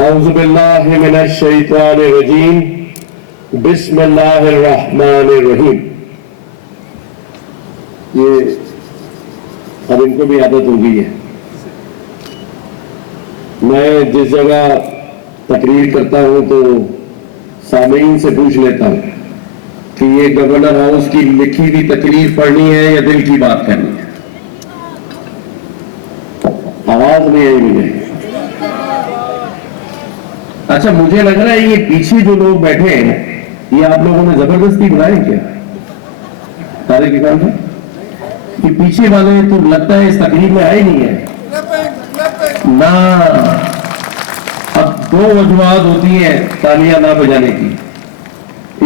اعوذ باللہ من الشیطان الرجیم بسم اللہ الرحمن الرحیم. یہ اب ان کو بھی عادت ہو گئی ہے. میں جس جگہ تقریر کرتا ہوں تو سامعین سے پوچھ لیتا ہوں کہ یہ گورنر ہاؤس کی لکھی ہوئی تقریر پڑھنی ہے یا دل کی بات کرنی ہے. آواز نہیں آئی مجھے. اچھا مجھے لگ رہا ہے یہ پیچھے جو لوگ بیٹھے ہیں یہ آپ لوگوں نے زبردستی بلائے کیا سارے کے کام سے؟ کہ پیچھے والے تو لگتا ہے اس تقریب میں آئے نہیں ہے نہ. اب دو وجوہات ہوتی ہیں تالیاں نہ بجانے کی.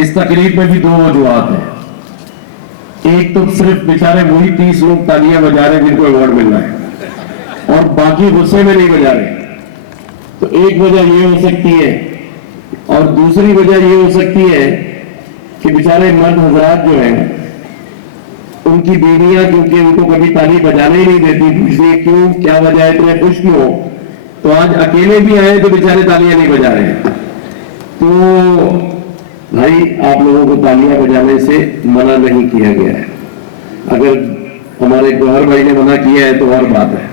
اس تقریب میں بھی دو وجوہات ہیں. ایک تو صرف بیچارے وہی 30 لوگ تالیاں بجا رہے ہیں جن کو ایوارڈ مل رہا ہے اور باقی غصے میں نہیں بجا رہے. تو ایک وجہ یہ ہو سکتی ہے اور دوسری وجہ یہ ہو سکتی ہے کہ بیچارے مرد حضرات جو ہیں ان کی بیویاں کیونکہ ان کو کبھی تالی بجانے ہی نہیں دیتی پوچھ لیے کیوں کیا وجہ ہے اتنے خوش کیوں تو آج اکیلے بھی آئے تو بیچارے تالیاں نہیں بجا رہے ہیں. تو بھائی آپ لوگوں کو تالیاں بجانے سے منع نہیں کیا گیا ہے. اگر ہمارے گوہر بھائی نے منع کیا ہے تو اور بات ہے.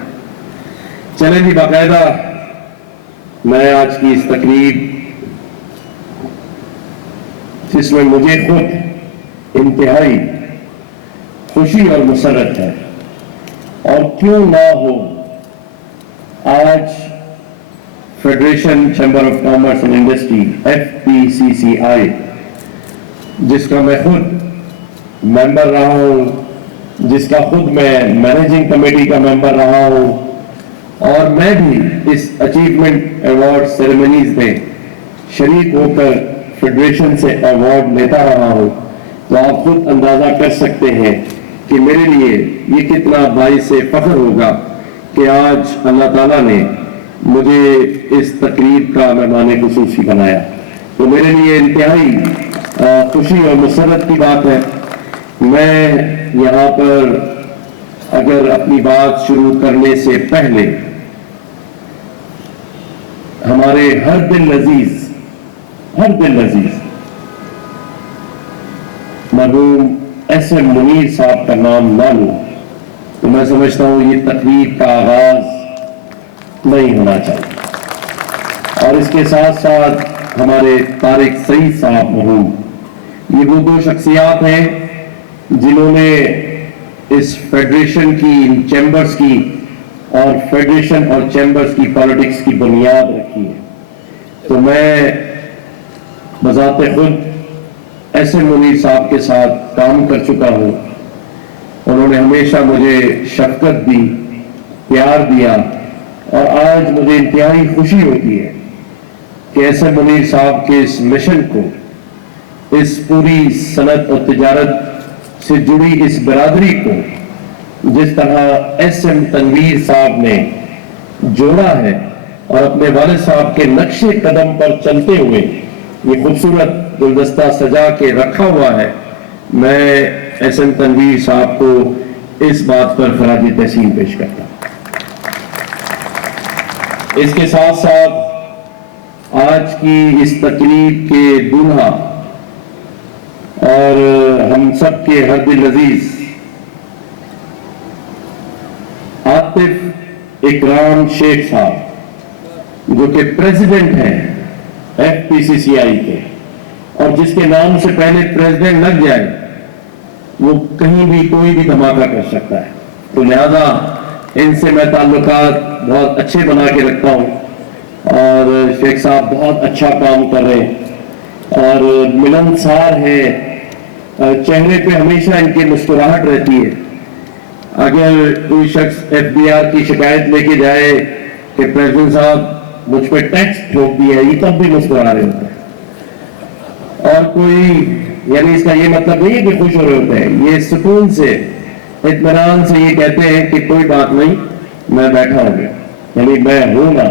چلیں جی باقاعدہ میں آج کی اس تقریب جس میں مجھے خود انتہائی خوشی اور مسرت ہے اور کیوں نہ ہو آج federation chamber of commerce and industry FPCCI جس کا میں خود ممبر رہا ہوں جس کا خود میں مینیجنگ کمیٹی کا ممبر رہا ہوں اور میں بھی اس اچیومنٹ ایوارڈ سیریمنیز میں شریک ہو کر فیڈریشن سے ایوارڈ لیتا رہا ہوں تو آپ خود اندازہ کر سکتے ہیں کہ میرے لیے یہ کتنا باعث فخر ہوگا کہ آج اللہ تعالیٰ نے مجھے اس تقریب کا مہمان خصوصی بنایا. تو میرے لیے انتہائی خوشی اور مسرت کی بات ہے. میں یہاں پر اگر اپنی بات شروع کرنے سے پہلے ہمارے ہر دل عزیز مرحوم SM منیر صاحب کا نام نہ لوں تو میں سمجھتا ہوں یہ تقریب کا آغاز نہیں ہونا چاہیے. اور اس کے ساتھ ساتھ ہمارے طارق سعید صاحب مرحوم یہ وہ دو شخصیات ہیں جنہوں نے اس فیڈریشن کی ان چیمبرز کی اور فیڈریشن اور چیمبرز کی پالیٹکس کی بنیاد رکھی ہے. تو میں بذات خود SM منیر صاحب کے ساتھ کام کر چکا ہوں. انہوں نے ہمیشہ مجھے شفقت دی پیار دیا اور آج مجھے انتہائی خوشی ہوتی ہے کہ SM منیر صاحب کے اس مشن کو اس پوری صنعت اور تجارت سے جڑی اس برادری کو جس طرح SM تنویر صاحب نے جوڑا ہے اور اپنے والد صاحب کے نقش قدم پر چلتے ہوئے یہ خوبصورت گلدستہ سجا کے رکھا ہوا ہے. میں SM تنویر صاحب کو اس بات پر خراج تحسین پیش کرتا ہوں. اس کے ساتھ ساتھ آج کی اس تقریب کے دولہا اور ہم سب کے ہر دل عزیز عاطف اکرام شیخ صاحب جو کہ پریزیڈنٹ ہیں FPCCI کے اور جس کے نام سے پہلے پریزیڈنٹ لگ جائے وہ کہیں بھی کوئی بھی دھماکہ کر سکتا ہے. تو لہذا ان سے میں تعلقات بہت اچھے بنا کے رکھتا ہوں اور شیخ صاحب بہت اچھا کام کر رہے ہیں اور ملنسار ہے. چہرے پہ ہمیشہ ان کی مسکراہٹ رہتی ہے. اگر کوئی شخص FBR کی شکایت لے کے جائے کہ پریزیڈنٹ صاحب مجھ پہ ٹیکس ٹھوک دیا ہے یہ تب بھی مسکرا رہے ہوتے ہیں. اور کوئی یعنی اس کا یہ مطلب نہیں ہے کہ خوش ہو رہے ہوتے ہیں. یہ سکون سے اطمینان سے یہ کہتے ہیں کہ کوئی بات نہیں میں بیٹھا ہوں گا یعنی میں ہوں گا.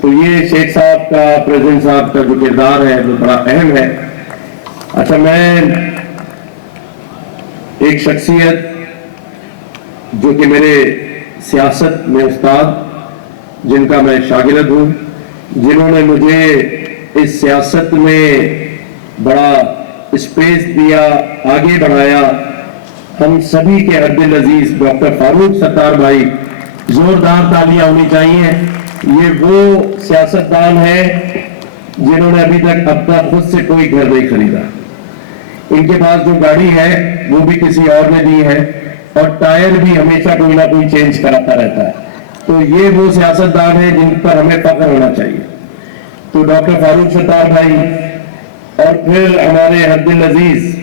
تو یہ شیخ صاحب کا پریزیڈنٹ صاحب کا جو کردار ہے وہ بڑا اہم ہے. اچھا میں ایک شخصیت جو کہ میرے سیاست میں استاد جن کا میں شاگرد ہوں जिन्होंने मुझे इस सियासत में बड़ा स्पेस दिया, आगे बढ़ाया, हम सभी के हद अजीज डॉक्टर फारूक सत्तार भाई, जोरदार तालियां होनी चाहिए। ये वो सियासतदान है जिन्होंने अभी तक अपना खुद से कोई घर नहीं खरीदा। इनके पास जो गाड़ी है वो भी किसी और ने दी है, और टायर भी हमेशा कोई ना कोई चेंज कराता रहता है। तो ये वो सियासतदान है जिन पर हमें फख्र होना चाहिए। तो डॉक्टर फारूक सत्तार भाई, और फिर हमारे हद अजीज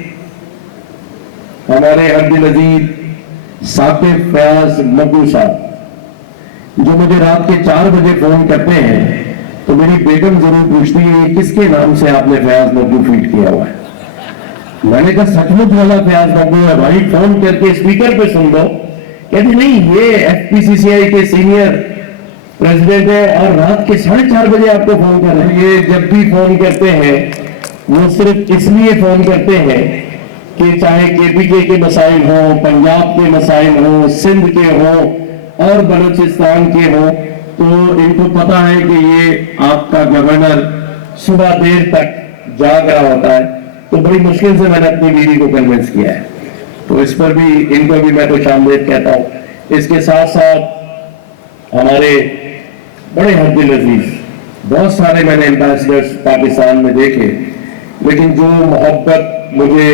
साकिब फयाज मग्गू साहब, जो मुझे रात के 4 बजे फोन करते हैं तो मेरी बेगम जरूर पूछती है किसके नाम से आपने फयाज मग्गू फीड किया हुआ है। मैंने कहा सचमुच वाला फयाज मग्गू है भाई, फोन करके स्पीकर पे सुन लो। कहते नहीं, ये एफपीसीसीआई के सीनियर प्रेसिडेंट है और रात के 4:30 बजे आपको फोन कर रहे हैं। ये जब भी फोन करते हैं वो सिर्फ इसलिए फोन करते हैं कि चाहे केपीके के मसाइल हो, पंजाब के मसाइल हो, सिंध के हो और बलूचिस्तान के हो, तो इनको पता है कि ये आपका गवर्नर सुबह देर तक जाग रहा होता है। तो बड़ी मुश्किल से मैंने अपनी बीवी को कन्विंस किया है, तो इस पर भी इनको भी मैं खुश आमदीद कहता हूं। इसके साथ साथ हमारे बड़े हद अजीज बहुत सारे मैंने एम्बेसडर्स पाकिस्तान में देखे, लेकिन जो मोहब्बत मुझे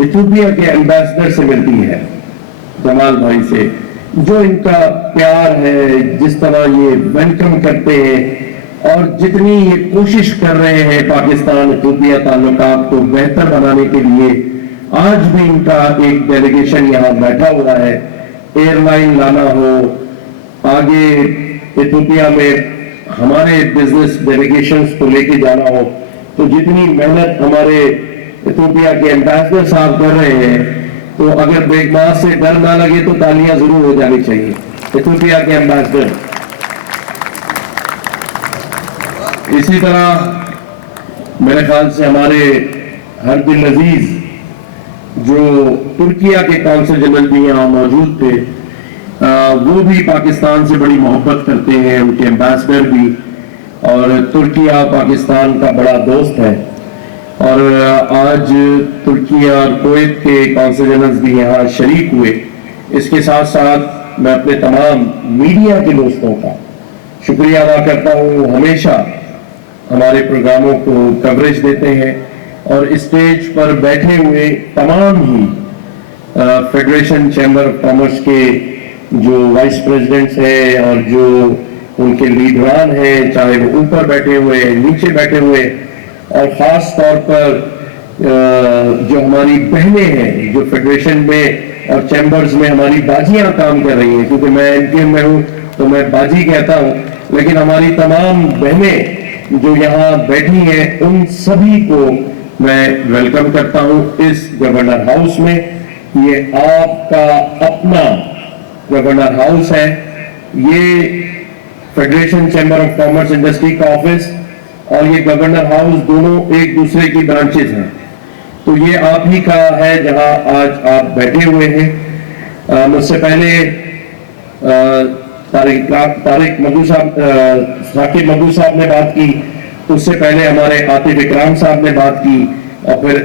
इथियोपिया के एम्बेसडर से मिलती है, जमाल भाई से, जो इनका प्यार है, जिस तरह ये वेलकम करते हैं और जितनी ये कोशिश कर रहे हैं पाकिस्तान इथियोपिया ताल्लुकात को बेहतर बनाने के लिए, आज भी इनका एक डेलीगेशन यहाँ बैठा हुआ है। एयरलाइन लाना हो, आगे इथियोपिया में हमारे बिजनेस डेलीगेशंस को लेके जाना हो, तो जितनी मेहनत हमारे इथियोपिया के एम्बेसडर साहब कर रहे हैं, तो अगर बेगमास से डर ना लगे तो तालियां जरूर हो जानी चाहिए इथियोपिया के एम्बेसडर। इसी तरह मेरे ख्याल से हमारे हद अजीज जो तुर्किया के कौंसल जनरल भी यहाँ मौजूद थे, वो भी पाकिस्तान से बड़ी मोहब्बत करते हैं, उनके एम्बेसडर भी, और तुर्किया पाकिस्तान का बड़ा दोस्त है। और आज तुर्किया और कुवैत के कौंसल जनरल भी यहाँ शरीक हुए। इसके साथ साथ मैं अपने तमाम मीडिया के दोस्तों का शुक्रिया अदा करता हूँ, हमेशा हमारे प्रोग्रामों को कवरेज देते हैं, और स्टेज पर बैठे हुए तमाम ही फेडरेशन चैम्बर ऑफ कॉमर्स के जो वाइस प्रेसिडेंट्स हैं और जो उनके लीडरान हैं, चाहे वो ऊपर बैठे हुए, नीचे बैठे हुए, और खास तौर पर जो हमारी बहनें हैं जो फेडरेशन में और चैम्बर्स में हमारी बाजियां काम कर रही हैं, क्योंकि मैं एमपीएम में हूं तो मैं बाजी कहता हूं, लेकिन हमारी तमाम बहनें जो यहाँ बैठी हैं उन सभी को मैं वेलकम करता हूं इस गवर्नर हाउस में। ये आपका अपना गवर्नर हाउस है, ये federation chamber of commerce industry का ऑफिस और ये गवर्नर हाउस दोनों एक दूसरे की ब्रांचेस हैं। तो ये आप ही का है जहां आज आप बैठे हुए हैं। मुझसे पहले तारिक मग्गू साहब, साकिब मग्गू साहब ने बात की, उससे पहले हमारे आतिफ इकराम साहब ने बात की, और फिर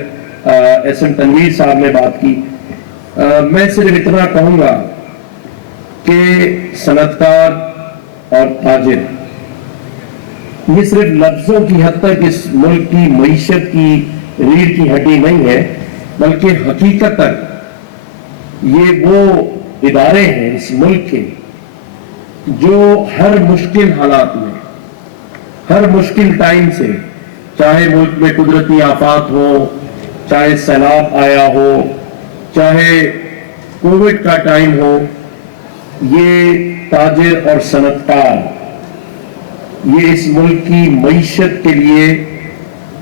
एसएम तनवीर साहब ने बात की। मैं सिर्फ इतना कहूंगा कि सनतकार और ताजिर ये सिर्फ लफ्जों की हद तक इस मुल्क की मईशत की रीढ़ की हड्डी नहीं है, बल्कि हकीकत तक ये वो इदारे हैं इस मुल्क के जो हर मुश्किल हालात में, हर मुश्किल टाइम से, चाहे मुल्क में कुदरती आफात हो, चाहे सैलाब आया हो, चाहे कोविड का टाइम हो, ये ताजिर और सनतकार ये इस मुल्क की मईशत के लिए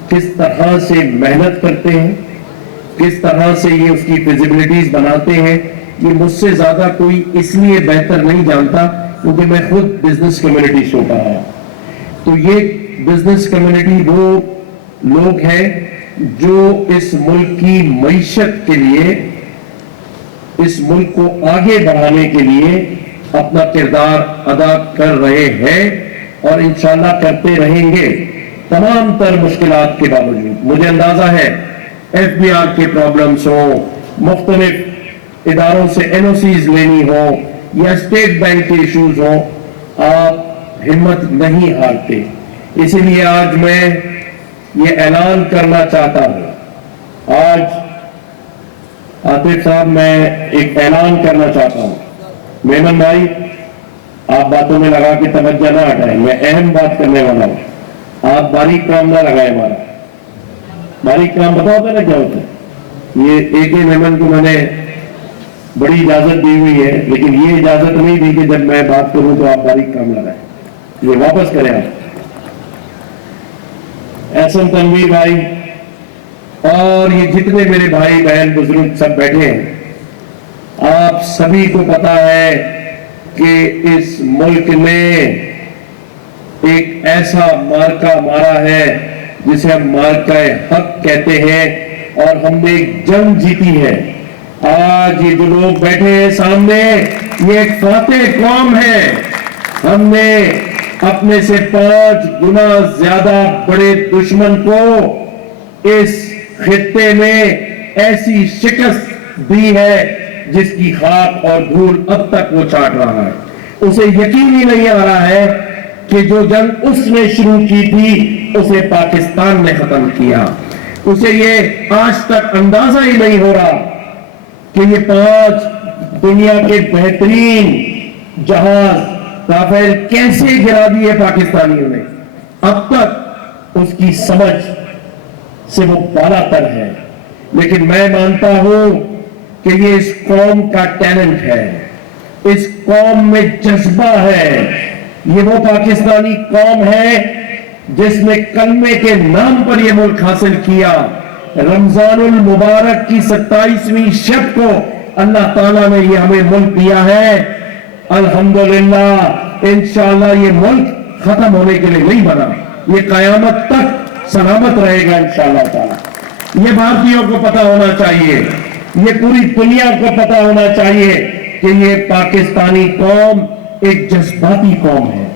किस तरह से मेहनत करते हैं, किस तरह से ये उसकी फिजिबिलिटीज बनाते हैं, ये मुझसे ज्यादा कोई इसलिए बेहतर नहीं जानता क्योंकि मैं खुद बिजनेस कम्युनिटी से होता हूं। तो ये बिजनेस कम्युनिटी वो लोग हैं जो इस मुल्क की मईशत के लिए, इस मुल्क को आगे बढ़ाने के लिए अपना किरदार अदा कर रहे हैं اور انشاءاللہ کرتے رہیں گے تمام تر مشکلات کے باوجود. مجھے اندازہ ہے FBR کے پرابلمز ہوں, مختلف اداروں سے NOCs لینی ہو یا اسٹیٹ بینک کے ایشوز ہوں, آپ ہمت نہیں ہارتے. اسی لیے آج میں یہ اعلان کرنا چاہتا ہوں. آج عاطف صاحب میں ایک اعلان کرنا چاہتا ہوں. میمن بھائی آپ باتوں میں لگا کے توجہ نہ ہٹائیں, میں اہم بات کرنے والا ہوں. آپ باریک کام نہ لگائیں. ہمارا باریک کام بتا ہوتا نا کیا ہوتا ہے. یہ ایک میمن کو میں نے بڑی اجازت دی ہوئی ہے, لیکن یہ اجازت نہیں دی کہ جب میں بات کروں تو آپ باریک کام لگائیں. یہ واپس کریں. آپ احسن تنویر بھائی اور یہ جتنے میرے بھائی بہن بزرگ سب بیٹھے ہیں, آپ سبھی کو پتا ہے کہ اس ملک نے ایک ایسا مارکا مارا ہے جسے ہم مارکہ حق کہتے ہیں, اور ہم نے ایک جنگ جیتی ہے. آج یہ جو لوگ بیٹھے ہیں سامنے, یہ ایک فاتح قوم ہے. ہم نے اپنے سے 5 گنا زیادہ بڑے دشمن کو اس خطے میں ایسی شکست دی ہے جس کی خاک اور دھول اب تک وہ چاٹ رہا ہے. اسے یقین ہی نہیں آ رہا ہے کہ جو جنگ اس نے شروع کی تھی اسے پاکستان نے ختم کیا. اسے یہ آج تک اندازہ ہی نہیں ہو رہا کہ یہ 5 دنیا کے بہترین جہاز رافیل کیسے گرا دیے پاکستانیوں نے. اب تک اس کی سمجھ سے وہ بالا تر ہے, لیکن میں مانتا ہوں کہ یہ اس قوم کا ٹیلنٹ ہے, اس قوم میں جذبہ ہے. یہ وہ پاکستانی قوم ہے جس نے کلمے کے نام پر یہ ملک حاصل کیا. رمضان المبارک کی 27ویں شب کو اللہ تعالیٰ نے یہ ہمیں ملک دیا ہے. الحمدللہ انشاءاللہ یہ ملک ختم ہونے کے لیے نہیں بنا, یہ قیامت تک سلامت رہے گا انشاءاللہ تعالیٰ. یہ بھارتیوں کو پتا ہونا چاہیے, یہ پوری دنیا کو پتا ہونا چاہیے کہ یہ پاکستانی قوم ایک جذباتی قوم ہے.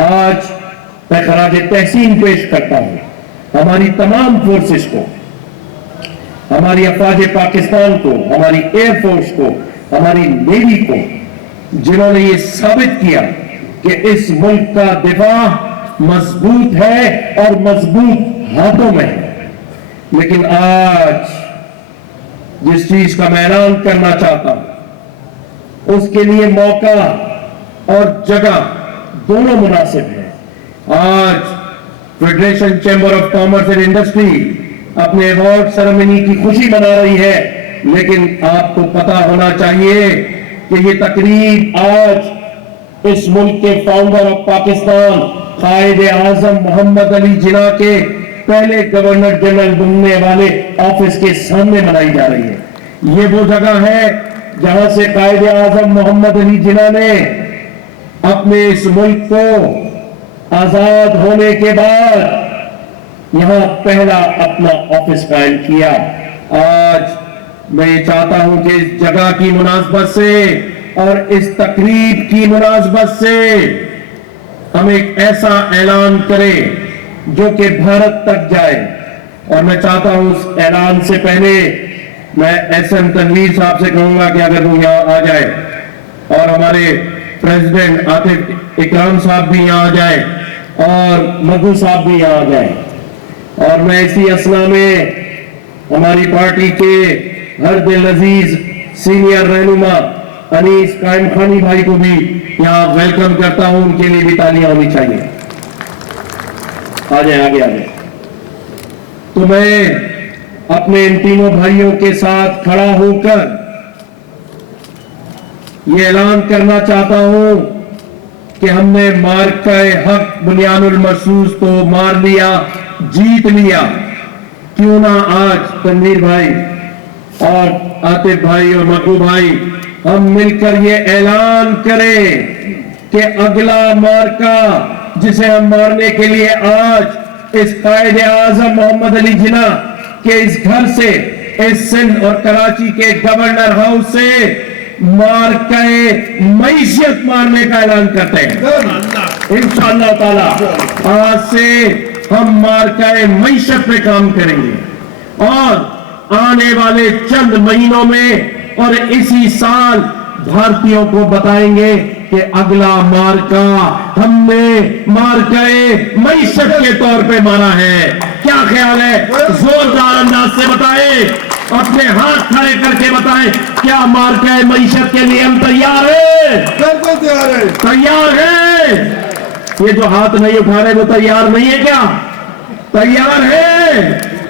آج میں خراج تحسین پیش کرتا ہوں ہماری تمام فورسز کو, ہماری افواج پاکستان کو, ہماری ایئر فورس کو, ہماری نیوی کو, جنہوں نے یہ ثابت کیا کہ اس ملک کا دفاع مضبوط ہے اور مضبوط ہاتھوں میں ہے. لیکن آج جس چیز کا میں اعلان کرنا چاہتا ہوں اس کے لیے موقع اور جگہ دونوں مناسب ہے. آج federation chamber of commerce and industry اپنے ایوارڈ سیریمنی کی خوشی منا رہی ہے, لیکن آپ کو پتا ہونا چاہیے کہ یہ تقریب آج اس ملک کے فاؤنڈر آف پاکستان قائد اعظم محمد علی جناح کے پہلے گورنر جنرل بننے والے آفس کے سامنے منائی جا رہی ہے. یہ وہ جگہ ہے جہاں سے قائد اعظم محمد علی جناح نے اپنے اس ملک کو آزاد ہونے کے بعد یہاں پہلا اپنا آفس قائم کیا. آج میں یہ چاہتا ہوں کہ اس جگہ کی مناسبت سے اور اس تقریب کی مناسبت سے ہم ایک ایسا اعلان کریں جو کہ بھارت تک جائے. اور میں چاہتا ہوں اس اعلان سے پہلے میں احسن تنویر صاحب سے کہوں گا کہ اگر وہ یہاں آ جائے اور ہمارے پریزیڈنٹ عاطف اکرام صاحب بھی یہاں آ جائے اور مدھو صاحب بھی یہاں آ جائے. اور میں اسی اثنا میں ہماری پارٹی کے ہر دل عزیز سینئر رہنما انیس قائم خانی بھائی کو بھی یہاں ویلکم کرتا ہوں. ان کے لیے بھی تالیاں ہونی چاہیے. آ جائیں آگے آ جائیں. تو میں اپنے ان تینوں بھائیوں کے ساتھ کھڑا ہو کر یہ اعلان کرنا چاہتا ہوں کہ ہم نے مارکہ حق بنیان المرصوص کو مار لیا, جیت لیا. کیوں نہ آج تنویر بھائی اور عاطف بھائی اور مکو بھائی ہم مل کر یہ اعلان کریں کہ اگلا مارکہ جسے ہم مارنے کے لیے آج اس قائد اعظم محمد علی جناح کے اس گھر سے, اس سندھ اور کراچی کے گورنر ہاؤس سے मार्के मईशत मारने का ऐलान करते हैं इंशाअल्लाह ताला। आज से हम मार्के मईशत पे काम करेंगे और आने वाले चंद महीनों में और इसी साल भारतीयों को बताएंगे कि अगला मार्का हमने मार्के मईशत के तौर पे मारा है। क्या ख्याल है? जोरदार अंदाज से बताएं, अपने हाथ खड़े करके बताएं, क्या मार्के मईशत के लिए हम तैयार है? बिल्कुल तैयार है। तैयार है? ये जो हाथ नहीं उठा रहे वो तैयार नहीं है क्या? तैयार है?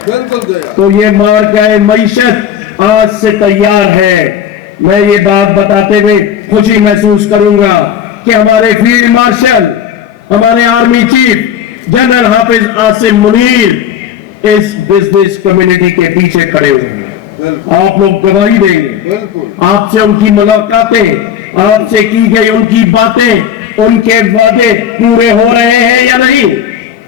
बिल्कुल तैयार। तो ये मार्के मईशत आज से तैयार है। मैं ये बात बताते हुए खुशी महसूस करूंगा कि हमारे फील्ड मार्शल, हमारे आर्मी चीफ जनरल हाफिज आसिम मुनीर इस बिजनेस कम्युनिटी के पीछे खड़े हुए हैं। आप लोग गवाही देंगे, आपसे उनकी मुलाकातें, आपसे की गई उनकी बातें, उनके वादे पूरे हो रहे हैं या नहीं?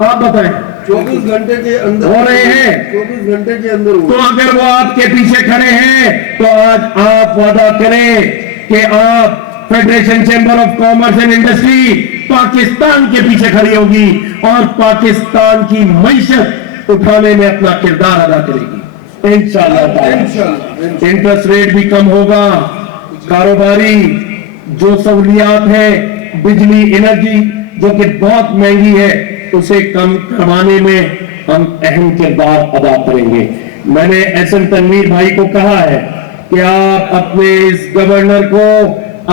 आप बताएं। 24 घंटे के अंदर हो रहे हैं। 24 घंटे के अंदर तो अगर वो आपके पीछे खड़े हैं तो आज आप वादा करें कि आप federation chamber of commerce and industry Pakistan के पीछे खड़ी होगी और पाकिस्तान की मईशत उठाने में अपना किरदार अदा करेगी इंशाअल्लाह। इंटरेस्ट रेट भी कम होगा, कारोबारी जो सहूलियात है, बिजली एनर्जी जो कि बहुत महंगी है, उसे कम करवाने में हम अहम किरदार अदा करेंगे। मैंने एसएम तनवीर भाई को कहा है कि आप अपने इस गवर्नर को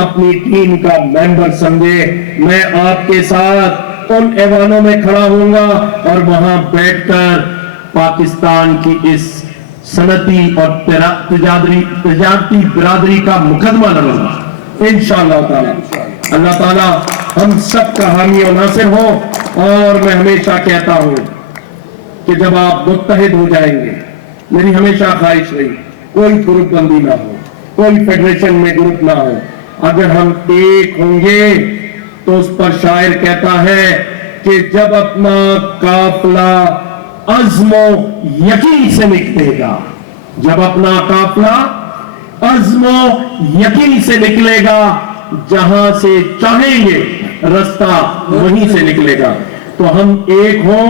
अपनी टीम का मेंबर समझे। मैं आपके साथ उन ऐवानों में खड़ा होऊंगा और वहां बैठकर पाकिस्तान की इस सनती और तजारती बिरादरी का मुकदमा लड़ूंगा इंशाअल्लाह ताला। अल्लाह ताला हम सबका हामी और नासिर हो। और मैं हमेशा कहता हूं कि जब आप मुत्तहिद हो जाएंगे, मेरी हमेशा ख्वाहिश रही कोई ग्रुप बंदी ना हो, कोई फेडरेशन में ग्रुप ना हो। अगर हम एक होंगे तो उस पर शायर कहता है कि जब अपना काफिला अज़्मो यकीन से निकलेगा, जब अपना काफिला अज़्मो यकीन से निकलेगा, जहां से चाहेंगे रास्ता वहीं से निकलेगा। तो हम एक हों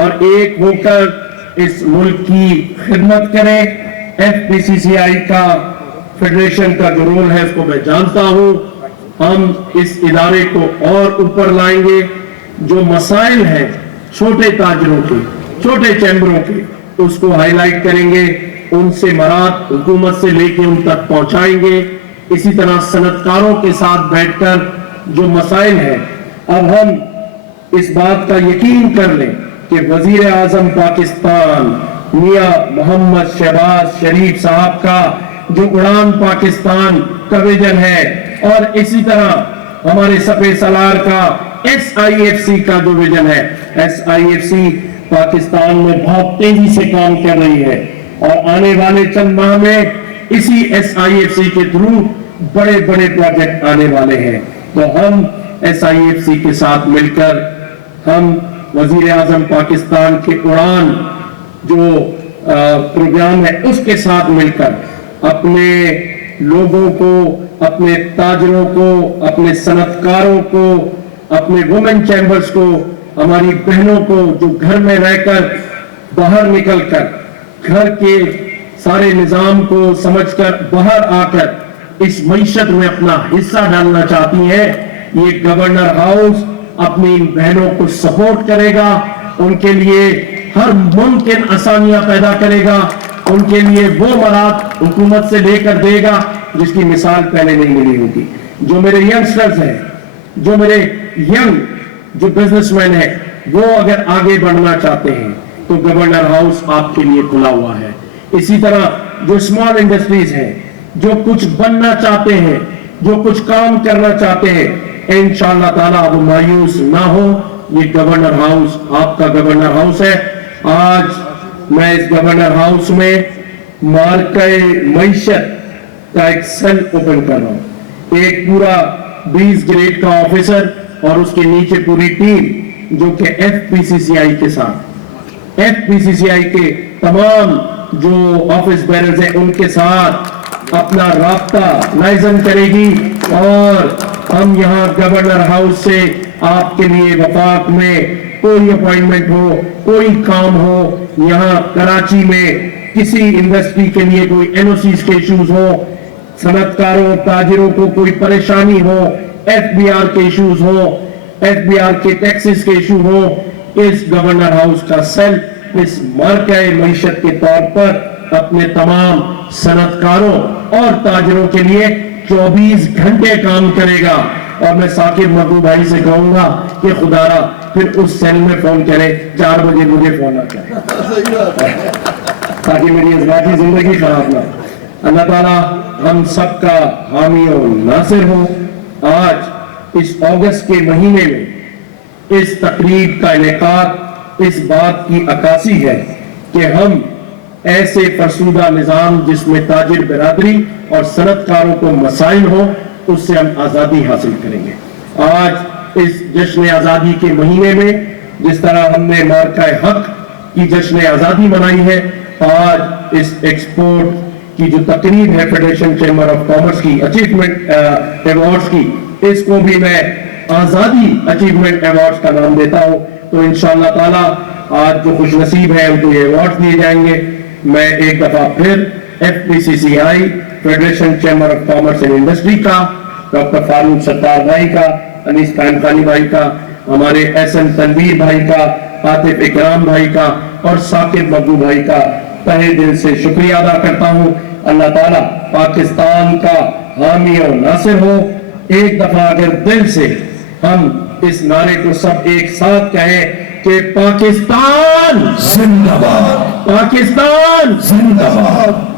और एक होकर इस मुल्क की खिदमत करें। एफपीसीसीआई का फेडरेशन का जो रोल है उसको मैं जानता हूं। हम इस इदारे को और ऊपर लाएंगे। जो मसाइल हैं छोटे ताजरों के, छोटे चैम्बरों के, उसको हाईलाइट करेंगे, उनसे मराद हुकूमत से लेके उन तक पहुंचाएंगे। इसी तरह सनतकारों के साथ बैठकर जो मसाइल है, अब हम इस बात का यकीन कर लें कि वजीर आजम पाकिस्तान मियां मोहम्मद शहबाज शरीफ साहब का जो उड़ान पाकिस्तान का विजन है, और इसी तरह हमारे सफे सलार का SIFC का जो विजन है, SIFC पाकिस्तान में बहुत तेजी से काम कर रही है और आने वाले चंद माह में इसी SIFC के थ्रू बड़े बड़े प्रोजेक्ट आने वाले हैं। तो हम SIFC के साथ मिलकर, हम वजीर आजम पाकिस्तान के उड़ान जो प्रोग्राम है उसके साथ मिलकर अपने लोगों को, अपने ताजरों को, अपने सनतकारों को, अपने वुमेन चैम्बर्स को, हमारी बहनों को जो घर में रहकर बाहर निकलकर घर के सारे निजाम को समझकर बाहर आकर इस मईशत में अपना हिस्सा डालना चाहती हैं, ये गवर्नर हाउस अपनी बहनों को सपोर्ट करेगा, उनके लिए हर मुमकिन आसानियां पैदा करेगा, उनके लिए वो मराद हुकूमत से लेकर देगा जिसकी मिसाल पहले नहीं मिली होगी। जो मेरे यंगस्टर्स हैं, जो मेरे यंग जो बिजनेसमैन हैं, वो अगर आगे बढ़ना चाहते हैं तो गवर्नर हाउस आपके लिए खुला हुआ है। इसी तरह जो स्मॉल इंडस्ट्रीज हैं, जो कुछ बनना चाहते हैं, जो कुछ काम करना चाहते हैं, इंशाअल्लाह ताला अब मायूस ना हो। ये गवर्नर हाउस आपका गवर्नर हाउस है। आज मैं इस गवर्नर हाउस में मार्के मईशत का एक सेल ओपन कर रहा हूं। एक पूरा 20 ग्रेड का ऑफिसर और उसके नीचे पूरी टीम जो कि एफपीसीसीआई के साथ, एफपीसीसीआई के तमाम जो ऑफिस बेरर्स हैं उनके साथ अपना राब्ता लाइजन करेगी और हम यहाँ गवर्नर हाउस से आपके लिए वफाक में कोई अपॉइंटमेंट हो, कोई काम हो, यहाँ कराची में किसी इंडस्ट्री के लिए कोई एनओसीज के इश्यूज हो, सनतकारों ताजिरों को कोई परेशानी हो, एफबीआर के इश्यूज हो, एफबीआर के टैक्सेस के इशू हो, इस गवर्नर हाउस का सेल इस मरकज़ मईशत के तौर पर अपने तमाम सनतकारों और ताजिरों के लिए 24 घंटे काम करेगा। और मैं साकिब मकबूल भाई से कहूंगा कि खुदारा फिर उस सेल में फोन करे, 4 बजे मुझे फोन आ जाए सही बात है। ताकि मेरी ज़ाती जिंदगी खराब ना। अल्लाह ताला हम सबका हामी और नासिर हो। आज इस अगस्त के महीने में इस तकरीब का इनेकाद इस बात की अक्कासी है कि हम ऐसे फरसूदा निज़ाम जिसमें ताजिर बिरादरी और सनतकारों को मसाइल हो, उससे हम आज़ादी हासिल करेंगे। आज इस जश्न आज़ादी के महीने में जिस तरह हमने मार्का हक की जश्न आज़ादी मनाई है, आज इस एक्सपोर्ट की जो तकरीब है फेडरेशन चैम्बर ऑफ कॉमर्स की अचीवमेंट अवार्ड्स की, इसको भी मैं आज़ादी अचीवमेंट अवार्ड्स का नाम देता हूँ। तो इंशाअल्लाह ताला आज जो खुश नसीब है उनको ये अवार्ड दिए जाएंगे। मैं एक दफा फिर FPCCI federation chamber of commerce and industry का, डॉक्टर फारूक सत्तार भाई का, अनीस कानखानी भाई का, हमारे SN तनवीर भाई का, आतिफ इकराम भाई का और साकिब मकबूल भाई का तहे दिल से शुक्रिया अदा करता हूँ। अल्लाह ताला पाकिस्तान का हामी और नासिर हो। एक दफा अगर दिल से हम इस नारे को सब एक साथ कहें कि पाकिस्तान जिंदाबाद, पाकिस्तान जिंदाबाद।